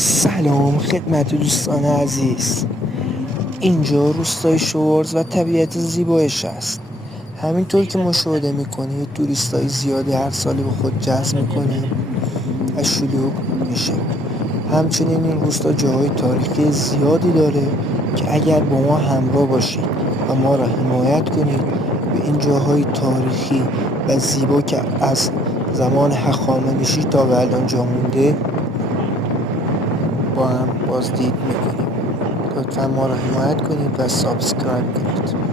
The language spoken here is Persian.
سلام خدمت دوستان عزیز. اینجا روستای شورز و طبیعت زیبایش است. همینطور که مشاهده میکنید توریستای زیادی هر سالی به خود جذب میکنه و شلوغ میشه. همچنین این روستا جاهای تاریخی زیادی داره که اگر با ما همراه باشید و ما را حمایت کنید به این جاهای تاریخی و زیبا که از زمان هخامنشی تا به الان جا مونده با هم بازدید میکنیم. لطفا ما را حمایت کنید و سابسکرایب کنید.